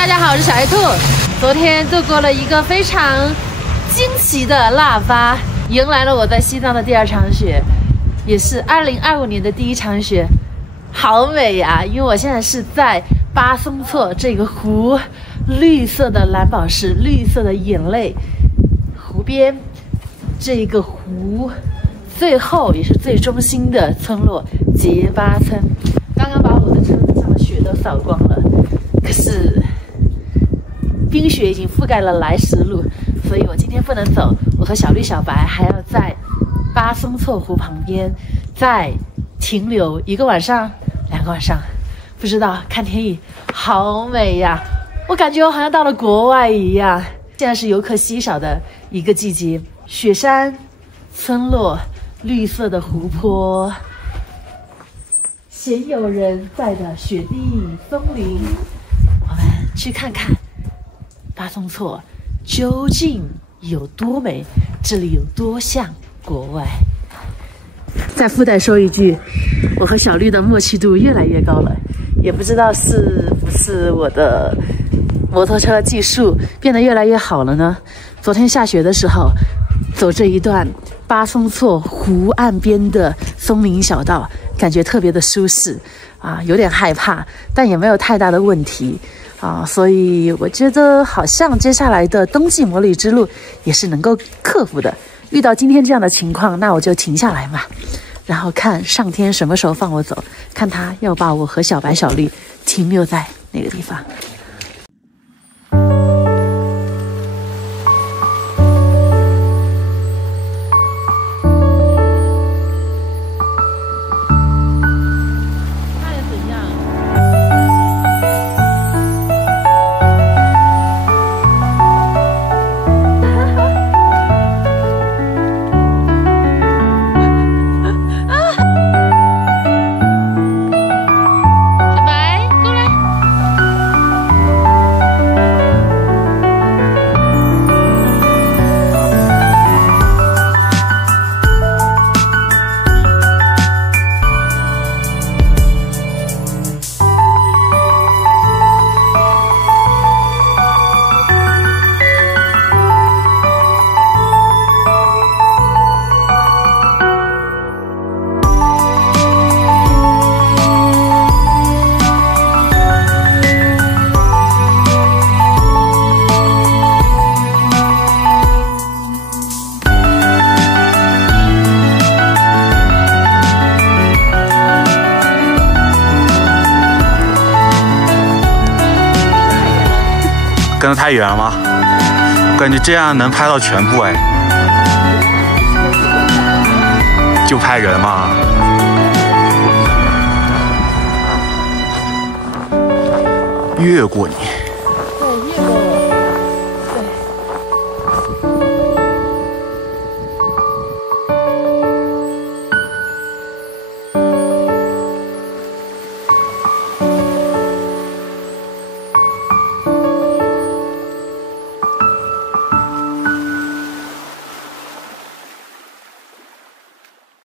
大家好，我是小黑兔。昨天度过了一个非常惊喜的腊八，迎来了我在西藏的第2场雪，也是2025年的第1场雪，好美呀！因为我现在是在巴松措这个湖，绿色的蓝宝石，绿色的眼泪，湖边这个湖最后也是最中心的村落杰巴村，刚刚把我的车子上的雪都扫光了，可是冰雪已经覆盖了来时路，所以我今天不能走。我和小绿、小白还要在巴松措湖旁边再停留1个晚上、2个晚上，不知道看天意，好美呀！我感觉我好像到了国外一样。现在是游客稀少的一个季节，雪山、村落、绿色的湖泊，鲜有人在的雪地、松林，我们去看看巴松措究竟有多美，这里有多像国外。再附带说一句，我和小绿的默契度越来越高了，也不知道是不是我的摩托车技术变得越来越好了呢？昨天下雪的时候，走这一段巴松措湖岸边的松林小道，感觉特别的舒适啊，有点害怕，但也没有太大的问题啊，所以我觉得好像接下来的冬季摩旅之路也是能够克服的。遇到今天这样的情况，那我就停下来嘛，然后看上天什么时候放我走，看他要把我和小白、小绿停留在哪个地方。跟得太远了吗？我感觉这样能拍到全部哎，就拍人嘛。越过你。